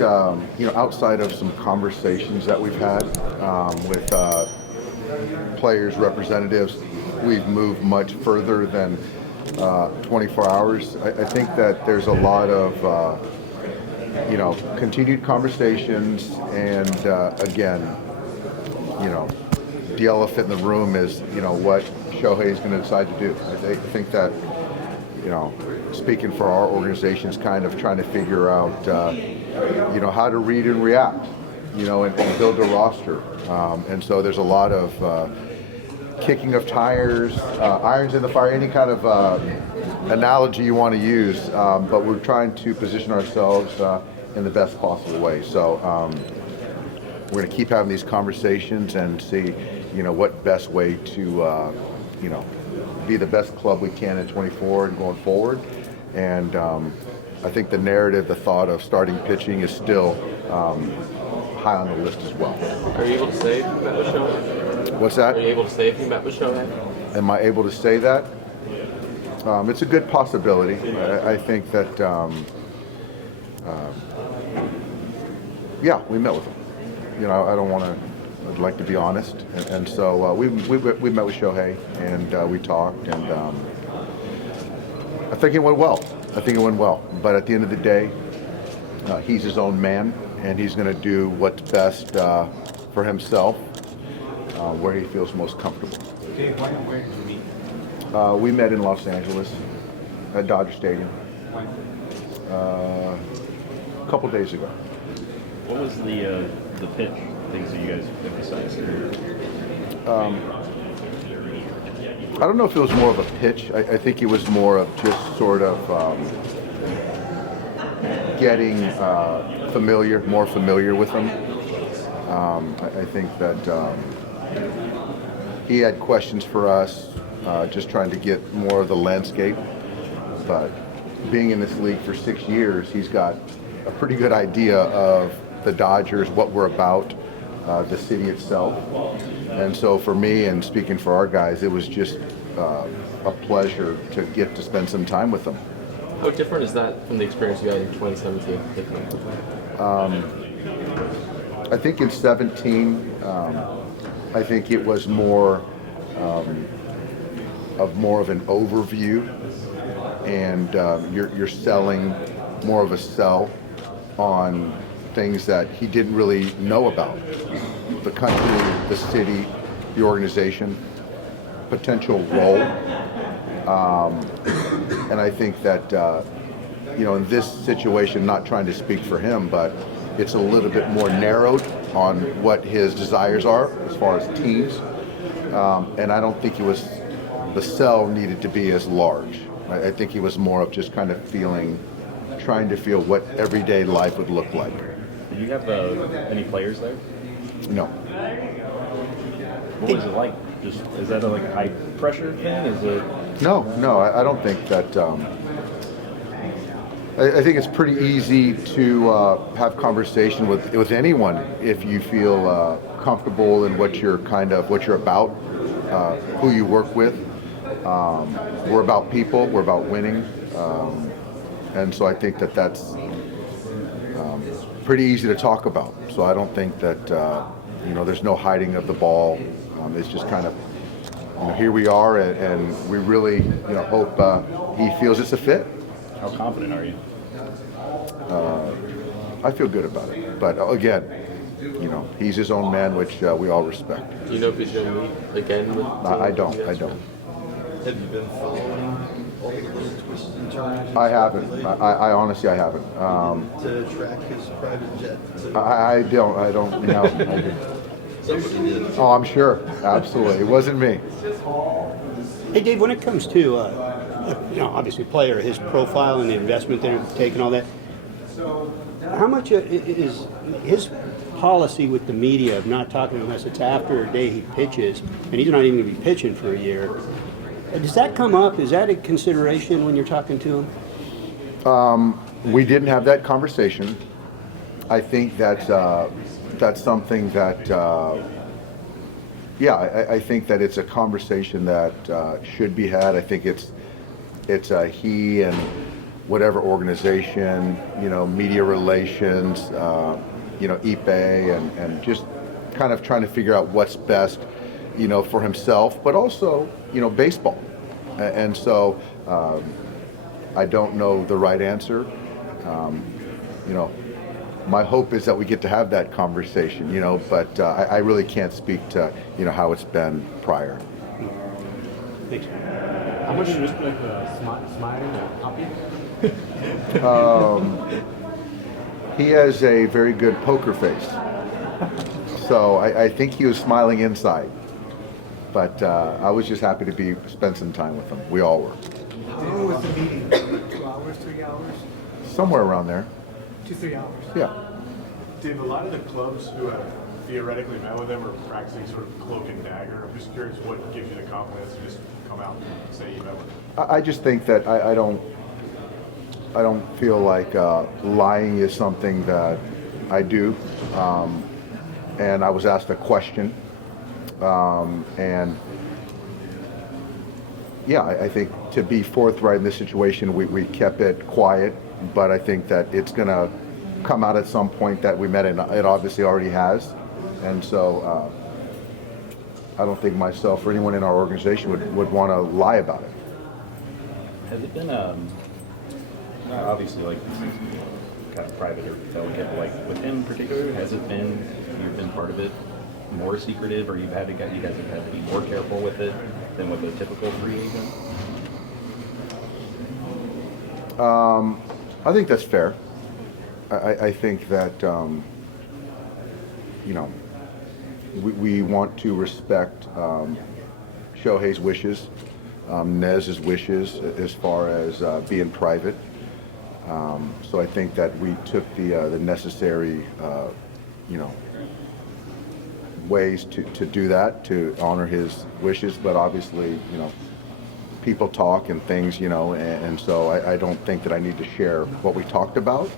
Outside of some conversations that we've had with players, representatives, we've moved much further than 24 hours. I think that there's a lot of, continued conversations, and again, the elephant in the room is, what Shohei is going to decide to do. I think that, speaking for our organization, is kind of trying to figure out, how to read and react, and build a roster. And so there's a lot of kicking of tires, irons in the fire, any kind of analogy you want to use. But we're trying to position ourselves in the best possible way. So we're going to keep having these conversations and see, what best way to, be the best club we can in 24 and going forward. And I think the narrative, the thought of starting pitching is still high on the list as well. Are you able to say if you met with Shohei? What's that? Are you able to say if you met with Shohei? Am I able to say that? It's a good possibility. I think that, yeah, we met with him. I don't want to. I'd like to be honest, and so we met with Shohei and we talked, and I think it went well. But at the end of the day, he's his own man, and he's going to do what's best for himself, where he feels most comfortable. Dave, where did you meet? We met in Los Angeles at Dodger Stadium a couple days ago. What was the pitch? Things that you guys emphasized? I don't know if it was more of a pitch. I think it was more of just sort of getting more familiar with him. I think that he had questions for us, just trying to get more of the landscape. But being in this league for 6 years, he's got a pretty good idea of the Dodgers, what we're about, the city itself. And so for me, and speaking for our guys, it was just a pleasure to get to spend some time with them. How different is that from the experience you had in 2017? I think in 17, I think it was more of an overview, and you're selling more of a sell on things that he didn't really know about: the country, the city, the organization, potential role. And I think that, in this situation, not trying to speak for him, but it's a little bit more narrowed on what his desires are as far as teams. And I don't think the sell needed to be as large. I think he was more of just kind of trying to feel what everyday life would look like. Did you have any players there? No. What was it like? Is that like a high pressure thing? Is it? No. I don't think that. I think it's pretty easy to have conversation with anyone if you feel comfortable in what you're about, who you work with. We're about people. We're about winning, and so I think that that's pretty easy to talk about. So I don't think that there's no hiding of the ball. It's just kind of here we are, and we really hope he feels it's a fit. How confident are you? I feel good about it, but again, he's his own man, which we all respect. Do you know if he's going to meet again with? I don't. Have you been following all the little twists and turns? I haven't. I honestly, I haven't. To track his private jet? I don't know. Somebody did. Oh, I'm sure. Absolutely. It wasn't me. Hey, Dave, when it comes to, obviously player, his profile and the investment they're taking, all that, how much is his policy with the media of not talking unless it's after a day he pitches, and he's not even going to be pitching for a year? Does that come up? Is that a consideration when you're talking to him? We didn't have that conversation. I think that's something that, I think that it's a conversation that should be had. I think it's he and whatever organization, media relations, eBay, and just kind of trying to figure out what's best, for himself, but also, baseball. And so I don't know the right answer. My hope is that we get to have that conversation, but I really can't speak to, how it's been prior. Thanks. How much do you just like smiling or happy? He has a very good poker face. So I think he was smiling inside. But I was just happy to spend some time with him. We all were. How long was the meeting? 2 hours, 3 hours? Somewhere around there. 2-3 hours. Yeah. Dave, a lot of the clubs who have theoretically met with him are practicing sort of cloak and dagger. I'm just curious what gives you the confidence to just come out and say you met with him? I just think that I don't feel like lying is something that I do. And I was asked a question. And yeah, I think to be forthright in this situation, we kept it quiet, but I think that it's going to come out at some point that we met, and it obviously already has. And so I don't think myself or anyone in our organization would want to lie about it. Has it been obviously like this is kind of private or delicate, but like with him in particular, has it been you've been part of it more secretive, or you guys have had to be more careful with it than with a typical free agent? I think that's fair. I think that we want to respect Shohei's wishes, Nez's wishes as far as being private. So I think that we took the necessary ways to do that, to honor his wishes. But obviously, people talk and things, and so I don't think that I need to share what we talked about.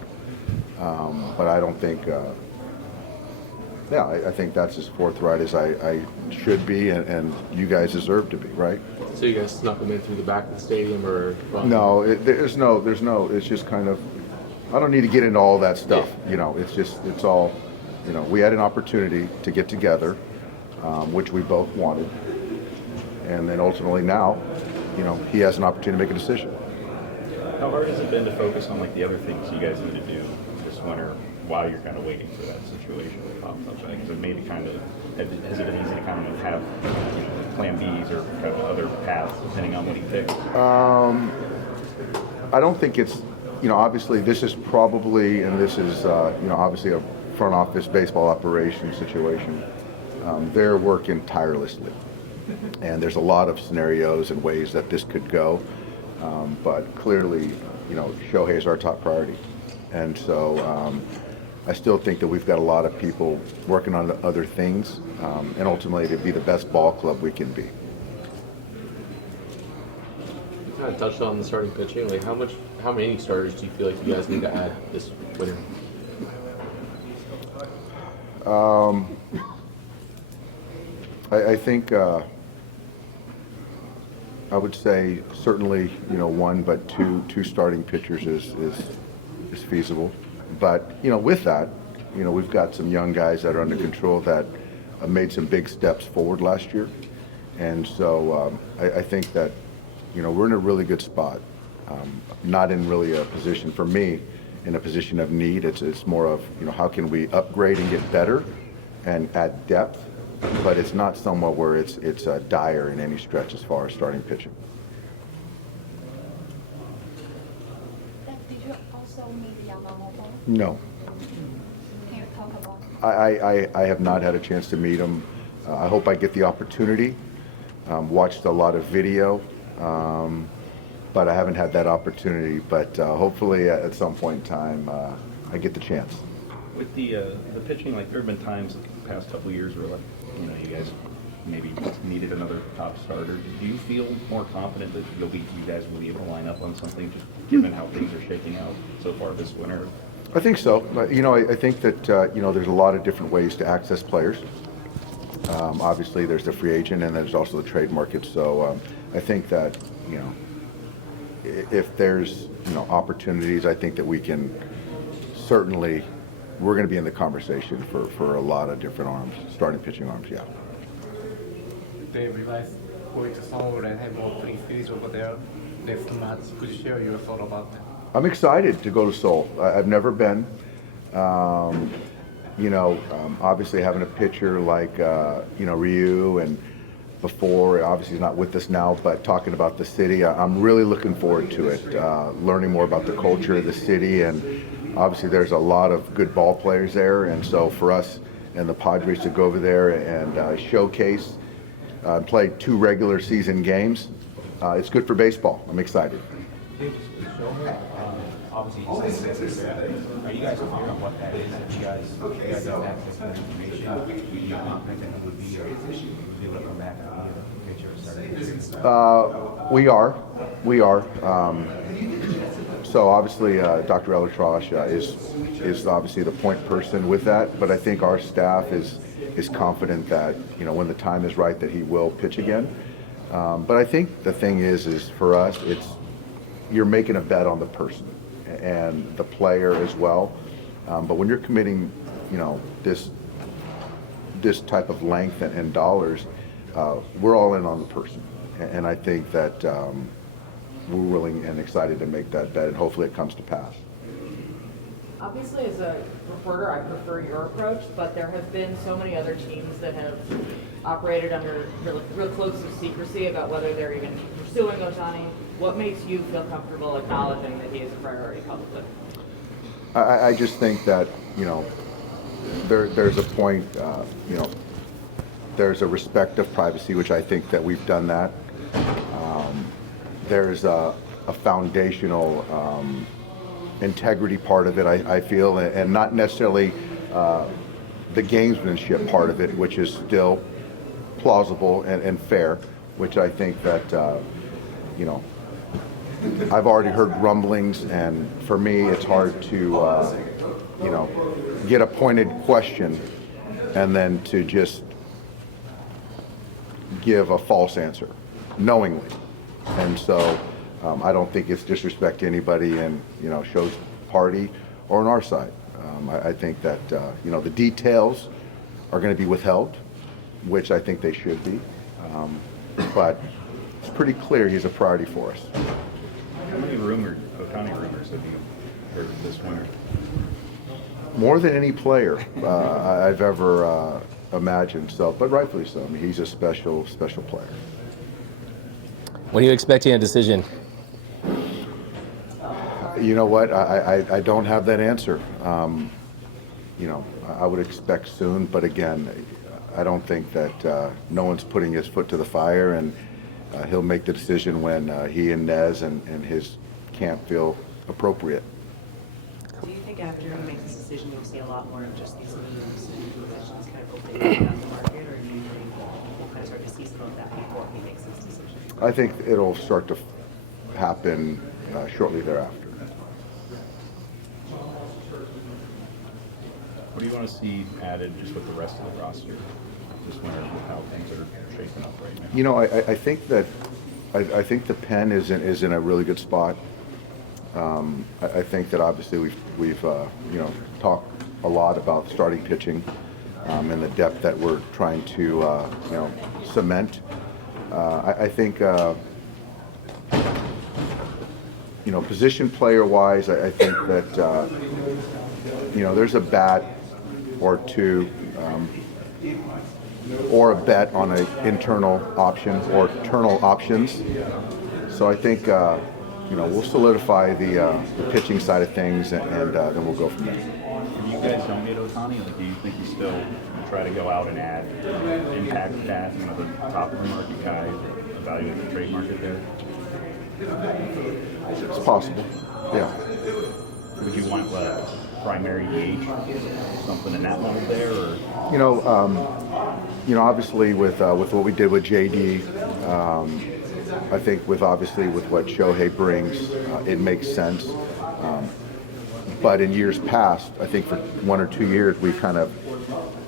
But I don't think, I think that's as forthright as I should be, and you guys deserve to be, right? So you guys snuck them in through the back of the stadium, or? No, there's no, it's just kind of, I don't need to get into all that stuff, it's all, we had an opportunity to get together, which we both wanted, and then ultimately now, he has an opportunity to make a decision. How hard has it been to focus on like the other things you guys need to do this winter while you're kind of waiting for that situation to pop up? Because it made it kind of, has it been easy to kind of have plan Bs or kind of other paths depending on what he picks? I don't think it's, obviously this is probably, and this is, obviously a front office baseball operation situation. They're working tirelessly. And there's a lot of scenarios and ways that this could go. But clearly, Shohei is our top priority. And so I still think that we've got a lot of people working on other things, and ultimately to be the best ball club we can be. You kind of touched on the starting pitching. Like, how many starters do you feel like you guys need to add this winter? I think I would say certainly one, but two starting pitchers is feasible. But with that, we've got some young guys that are under control that made some big steps forward last year, and so I think that we're in a really good spot. Not in really a position for me, in a position of need. It's more of how can we upgrade and get better, and add depth. But it's not somewhere where it's dire in any stretch as far as starting pitching. Did you also meet Yamamoto? No, Can you talk about I have not had a chance to meet him. I hope I get the opportunity. Watched a lot of video, but I haven't had that opportunity. But hopefully at some point in time, I get the chance. With the pitching, like there have been times the past couple of years where like, you guys maybe needed another top starter. Do you feel more confident that you guys will be able to line up on something, just given how things are shaking out so far this winter? I think so. I think that there's a lot of different ways to access players. Obviously, there's the free agent, and there's also the trade market. So I think that if there's opportunities, I think that we can certainly. We're going to be in the conversation for a lot of different arms, starting pitching arms. Yeah. They realized going to Seoul and have more free series over there next month. Could you share your thought about that? I'm excited to go to Seoul. I've never been. Obviously having a pitcher like Ryu, and before, obviously he's not with us now, but talking about the city, I'm really looking forward to it. Learning more about the culture of the city, and obviously there's a lot of good ball players there, and so for us and the Padres to go over there and showcase, play 2 regular season games, it's good for baseball. I'm excited. Obviously, you said this. Are you guys clear on what that is? If you guys have access to information, you confident that he would be able to come back and be a pitcher or start? We are. So obviously, Dr. Elatrosh is obviously the point person with that, but I think our staff is confident that when the time is right that he will pitch again. But I think the thing is for us, you're making a bet on the person and the player as well. But when you're committing, this type of length and dollars, we're all in on the person, and I think that we're willing and excited to make that bet, and hopefully it comes to pass. Obviously, as a reporter, I prefer your approach, but there have been so many other teams that have operated under real close of secrecy about whether they're even pursuing Ohtani. What makes you feel comfortable acknowledging that he is a priority publicly? I just think that, there's a point, there's a respect of privacy, which I think that we've done that. There's a foundational integrity part of it, I feel, and not necessarily the gamesmanship part of it, which is still plausible and fair, which I think that, I've already heard rumblings, and for me, it's hard to, get a pointed question and then to just give a false answer knowingly. And so I don't think it's disrespect to anybody in, Sho's party or on our side. I think that, the details are going to be withheld, which I think they should be. But it's pretty clear he's a priority for us. How many Ohtani rumors have you heard this winter? More than any player I've ever imagined. So, but rightfully so. I mean, he's a special player. When are you expecting a decision? You know what? I don't have that answer. I would expect soon, but again, I don't think that no one's putting his foot to the fire, and he'll make the decision when he and Nez and his camp feel appropriate. Do you think after he makes this decision, you'll see a lot more of just these moves and positions kind of opening up the market, or do you think we'll kind of start to see some of that before he makes this decision? I think it'll start to happen shortly thereafter. What do you want to see added just with the rest of the roster this winter, with how things are shaping up right now? I think that I think the pen is in a really good spot. I think that obviously we've talked a lot about starting pitching and the depth that we're trying to cement. I think position player wise, I think that there's a bat or two or a bet on an internal option or internal options. So I think we'll solidify the pitching side of things, and then we'll go from there. If you guys don't get Ohtani, do you think you still try to go out and add impact stats, the top of the market guys, evaluate the trade market there? It's possible, yeah. Would you want primary DH, something in that level there, or? Obviously with what we did with JD, I think with what Shohei brings, it makes sense. But in years past, I think for 1 or 2 years, we kind of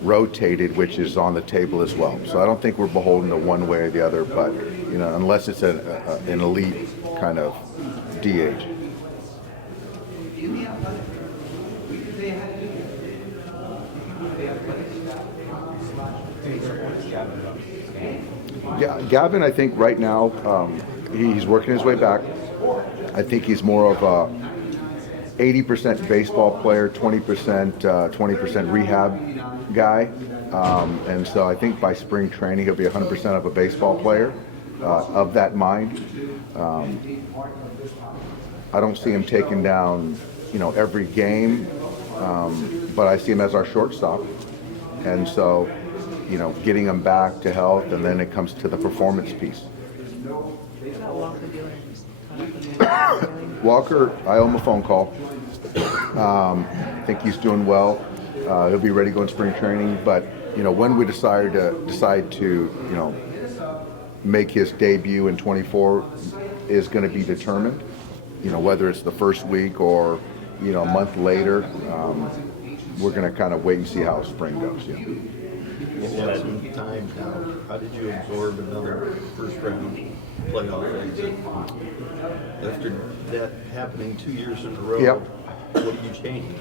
rotated, which is on the table as well. So I don't think we're beholden to one way or the other, but unless it's an elite kind of DH. Yeah, Gavin, I think right now he's working his way back. I think he's more of a 80% baseball player, 20% rehab guy, and so I think by spring training he'll be 100% of a baseball player of that mind. I don't see him taking down, every game, but I see him as our shortstop, and so, getting him back to health, and then it comes to the performance piece. Walker, I owe him a phone call. I think he's doing well. He'll be ready to go in spring training, but when we decide to make his debut in 24 is going to be determined. Whether it's the first week or a month later, we're going to kind of wait and see how spring goes. Yeah. Some time now. How did you absorb another first round playoff exit? After that happening 2 years in a row, Yep. What do you change?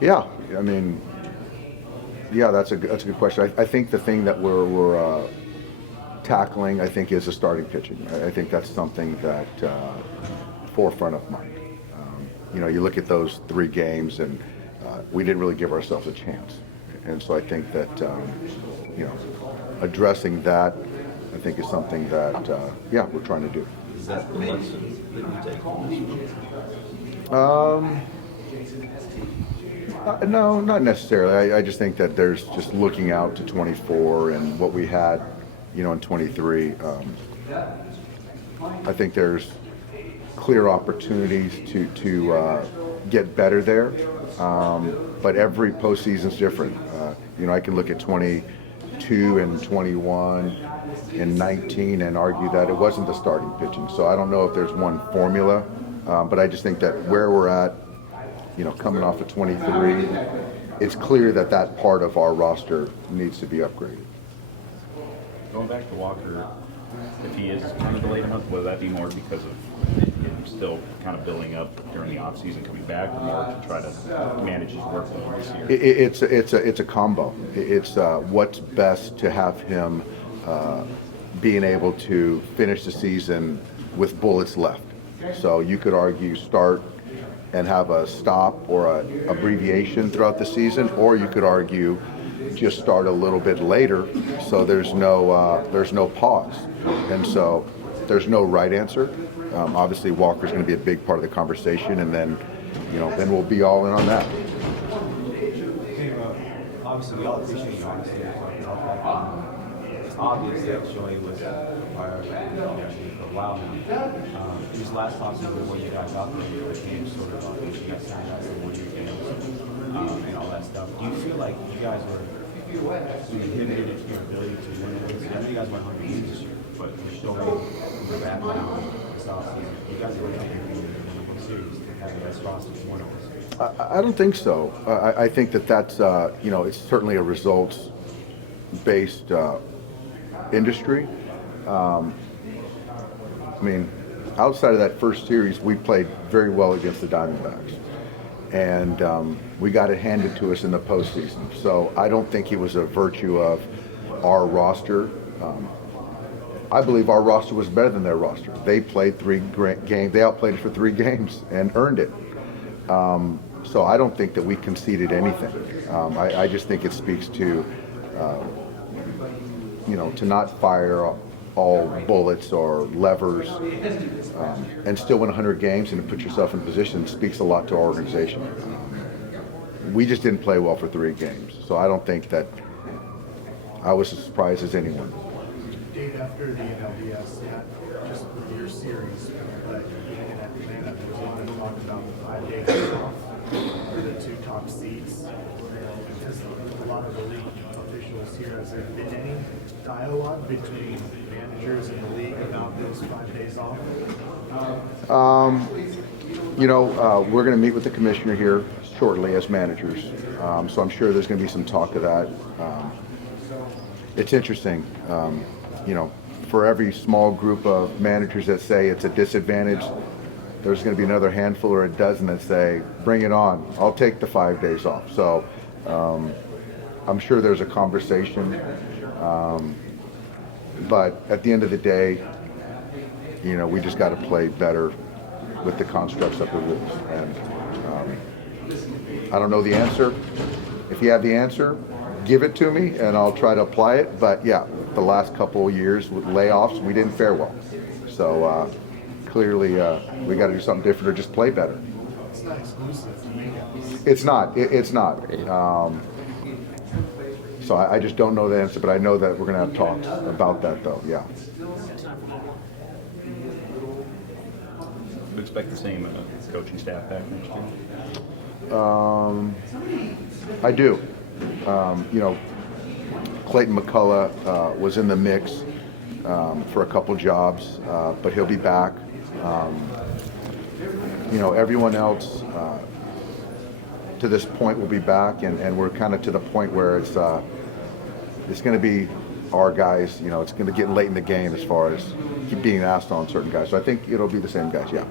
Yeah, I mean, that's a good question. I think the thing that we're tackling, I think, is the starting pitching. I think that's something that forefront of mind. You look at those 3 games, and we didn't really give ourselves a chance. And so I think that, addressing that, I think is something that, we're trying to do. Is that the lesson that you take from this one? No, not necessarily. I just think that there's just looking out to 24 and what we had, in 23. I think there's clear opportunities to get better there. But every postseason's different. I can look at 22 and 21 and 19 and argue that it wasn't the starting pitching. So I don't know if there's one formula, but I just think that where we're at, coming off of 23, it's clear that that part of our roster needs to be upgraded. Going back to Walker, if he is kind of delayed a month, will that be more because of him still kind of building up during the offseason coming back, or more to try to manage his workload this year? It's a combo. It's what's best to have him being able to finish the season with bullets left. So you could argue start and have a stop or a abbreviation throughout the season, or you could argue just start a little bit later so there's no pause. And so there's no right answer. Obviously Walker's going to be a big part of the conversation, and then we'll be all in on that. Obviously, we all appreciate your honesty. It's obvious that Shohei was priority for a while now. These last offseason when you guys operated became sort of you guys signed out some 1 year deals and all that stuff. Do you feel like you guys were inhibited in your ability to win this? I know you guys won 100 games this year, but with Shohei in the background this offseason, you guys are really in the series to have the best roster as one of us. I don't think so. I think that's it's certainly a results-based industry. Outside of that first series, we played very well against the Diamondbacks, and we got it handed to us in the postseason. So I don't think it was a virtue of our roster. I believe our roster was better than their roster. They played 3 games. They outplayed it for 3 games and earned it. So I don't think that we conceded anything. I just think it speaks to, to not fire all bullets or levers and still win 100 games and to put yourself in position speaks a lot to our organization. We just didn't play well for 3 games. So I don't think that I was as surprised as anyone. Dave, after the NLDS, just with your series, but in Atlanta, there was a lot of talk about the 5 days off for the 2 top seeds. Because a lot of the league officials here, has there been any dialogue between managers in the league about those 5 days off? We're going to meet with the commissioner here shortly as managers, so I'm sure there's going to be some talk of that. It's interesting, for every small group of managers that say it's a disadvantage, there's going to be another handful or a dozen that say, bring it on, I'll take the 5 days off. So I'm sure there's a conversation, but at the end of the day, you know, we just got to play better with the constructs of the rules. And I don't know the answer. If you have the answer, give it to me and I'll try to apply it. But yeah, the last couple of years with layoffs, we didn't fare well. So clearly we got to do something different or just play better. It's not exclusive to make it. It's not. It's not. So I just don't know the answer, but I know that we're going to have talks about that, though. Yeah. Do you expect the same coaching staff back next year? I do. You know, Clayton McCullough was in the mix for a couple jobs, but he'll be back. You know, everyone else to this point will be back, and we're kind of to the point where it's going to be our guys. You know, it's going to get late in the game as far as being asked on certain guys. So I think it'll be the same guys. Yeah.